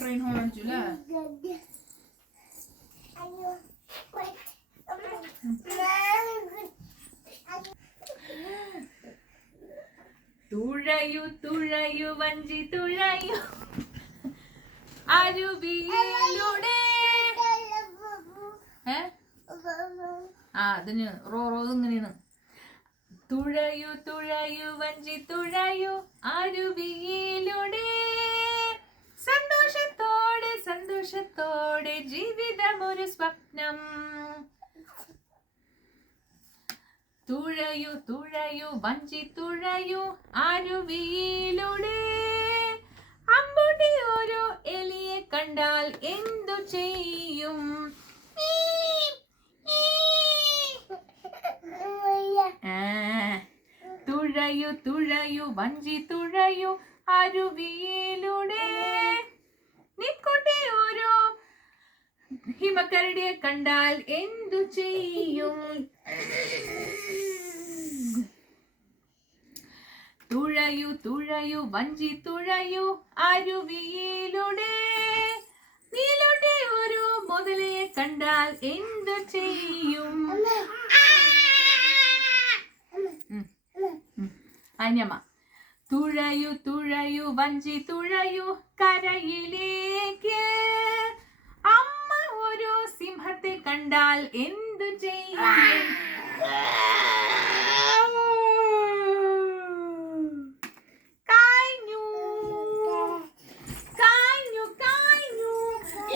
Train horn അടിച്ചു അല്ലേ? തുഴയു തുഴയു വഞ്ചി തുഴയു അരുവിയിലൂടെ. അതിന് റോ ഇങ്ങനെയാണ്. തുഴയു തുഴയു വഞ്ചി തുഴയു അരുവിയിലൂടെ, സന്തോഷത്തോടെ സന്തോഷത്തോടെ ജീവിതം ഒരു സ്വപ്നം. തുഴയു തുഴയു വഞ്ചി തുഴയു അരുവിയിലൂടെ, അമ്പുടി ഒരു എലിയെ കണ്ടാൽ എന്തു ചെയ്യും? തുഴയു തുഴയു വഞ്ചി തുഴയു അരുവിയിലൂടെ, നിക്കുട്ടി ഒരു ഹിമക്കരടിയെ കണ്ടാൽ എന്തു ചെയ്യും? തുഴയു തുഴയു വഞ്ചി തുഴയു അരുവിയിലൂടെ, നീലോട്ടെ ഒരു മുതലയെ കണ്ടാൽ എന്തു ചെയ്യും? അന്യമ്മ. തുഴയു തുഴയു വഞ്ചി തുഴയു കരയിലേക്ക്, അമ്മ ഒരു സിംഹത്തെ കണ്ടാൽ എന്തു ചെയ്യും?